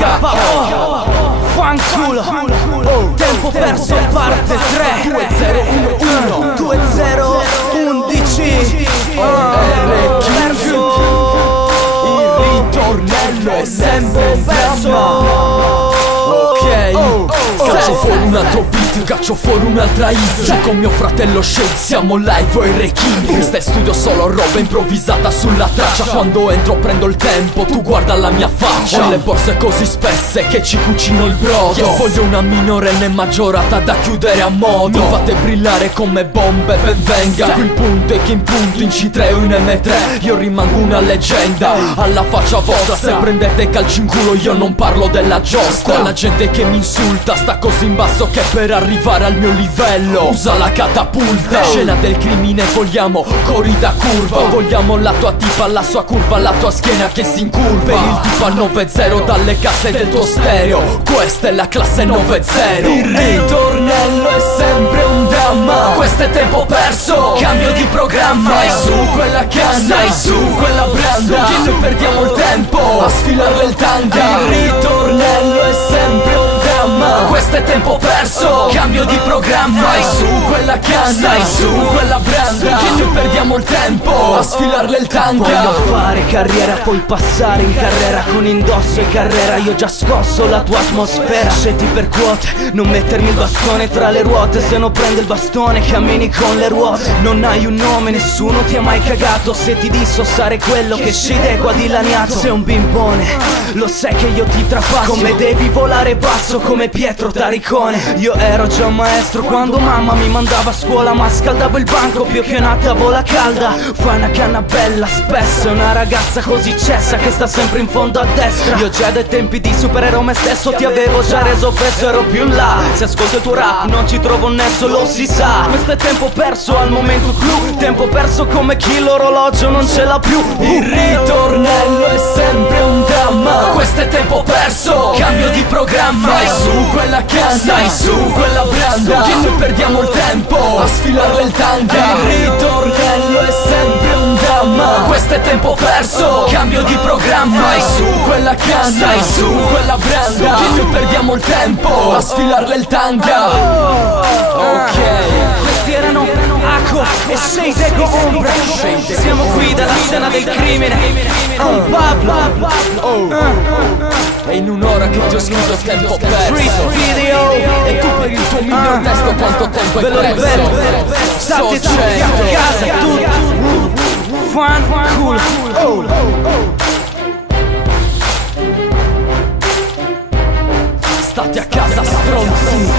KO Fanculo. Tempo perso parte 3 2011 2011 perso. Il ritornello è sempre perso. Caccio fuori un altro beat, caccio fuori un'altra hit. Con mio fratello Shade siamo live o Re King. Freestyle studio solo roba improvvisata sulla traccia. Quando entro prendo il tempo, tu guarda la mia faccia. Ho le borse così spesse che ci cucino il brodo. Voglio una minorenne maggiorata da chiudere a modo. Mi fate brillare come bombe, ben venga. Qui il punto è che in punto in C3 o in M3 io rimango una leggenda. Alla faccia vostra, se prendete calci in culo io non parlo della giostra. La gente che mi insulta sta così in basso che per arrivare al mio livello usa la catapulta. Scena del crimine, vogliamo corrida curva. Vogliamo la tua tipa, la sua curva, la tua schiena che si incurva. Il tipo a 9-0 dalle casse del tuo stereo. Questa è la classe 9-0. Il ritornello è sempre un dramma. Questo è tempo perso, cambio di programma. Stai su quella canna, stai su quella branda, che noi perdiamo il tempo a sfilarle il tanga. Il ritornello è sempre un dramma. Questo è tempo perso, cambio di programma. Stai su quella canna, stai su quella branda, che noi perdiamo il tempo a sfilarle il tanga. Voglio fare carriera, poi passare in carriera con indosso e carrera. Io ho già scosso la tua atmosfera. Scendi per quote, non mettermi il bastone tra le ruote. Se non prendo il bastone cammini con le ruote. Non hai un nome, nessuno ti ha mai cagato. Se ti dissossare quello che scende qua dilaniato. Sei un bimbone, lo sai che io ti trapasso. Come devi volare basso come Pietro Taricone. Io ero già un maestro quando mamma mi mandava a scuola, ma scaldavo il banco più che una tavola calda. Fai una canna bella spessa, una ragazza così cessa che sta sempre in fondo a destra. Io già dai tempi di superero me stesso ti avevo già reso fesso, ero più in là. Se ascolto il tuo rap non ci trovo un nesso, lo si sa. Questo è tempo perso al momento clou. Tempo perso come chi l'orologio non ce l'ha più. Il ritornello è sempre un dramma. Questo è tempo perso, cambio di programma. Stai su quella canna, stai su quella branda, che noi perdiamo il tempo a sfilarle il tanga. Il ritornello è sempre un dramma. Questo è tempo perso, cambio di programma. Stai su quella canna, stai su quella branda, che noi perdiamo il tempo a sfilarle il tanga. Ok, questi erano Ako e Shade Ego Ombra. Siamo qui dalla scena del crimine con Pablo. è in un'ora che ti ho scritto tempo perso. Street video. E tu per il tuo miglior testo quanto tempo hai perso? State tutti a casa, tutti Fanculo. State a casa stronzi.